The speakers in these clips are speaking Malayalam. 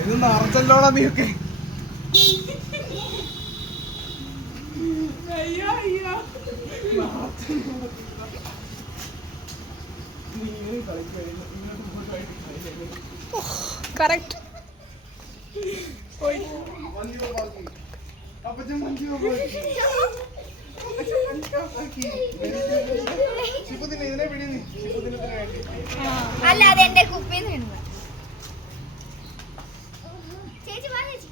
ഇത് നിറച്ചല്ലോടാ നീയൊക്കെ. കറക്റ്റ്. അല്ല അതെന്റെ കുപ്പിന്ന് ചേച്ചി ചേച്ചി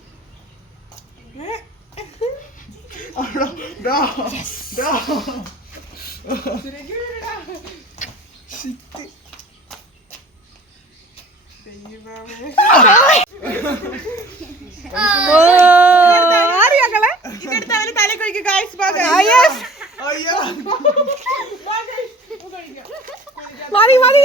മതി മതി.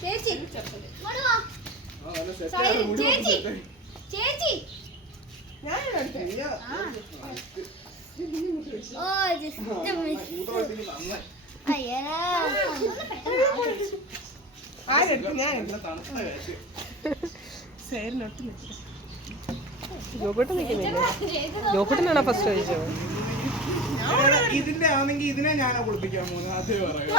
ചേച്ചി ചേച്ചി ചേച്ചി ഓ ജോക്കുട്ടനാണോ ഫസ്റ്റ് കഴിച്ചത്? ഇതിന്റെ ആണെങ്കിൽ ഇതിനെ ഞാനാ കുളിപ്പിക്കാൻ പോകുന്നത്. അതേ പറയാം.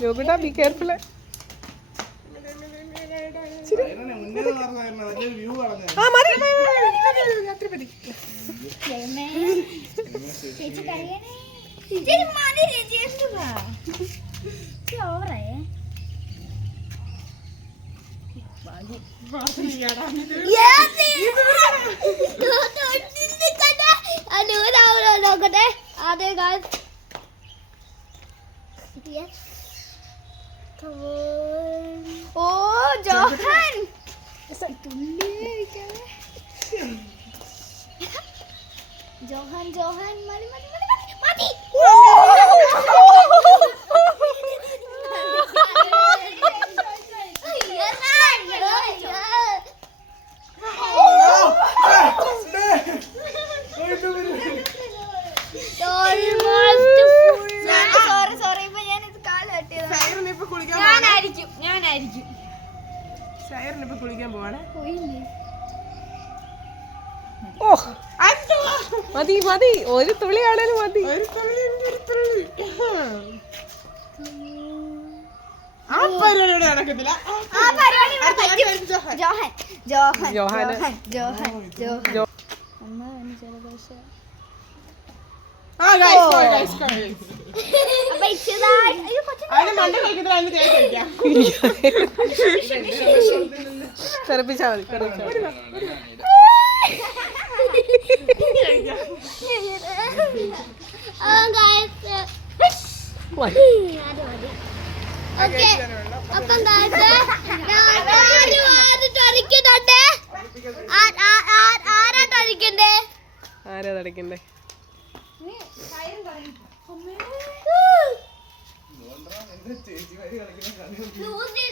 ജോക്കുട്ടാ ബി കെയർഫുൾ. നോക്കട്ടെ അതെ ഓ ജോഹൻ ജോഹൻ ജോഹൻ മതി മതി മതി മതി കുളിക്കാൻ പോവാണ്. ഓ മതി മതി, ഒരു തുള്ളി ആണേലും മതി. തെറിപ്പിച്ചാ മതി. ആരാ തടിക്കണ്ടേ? ലൂസിൽ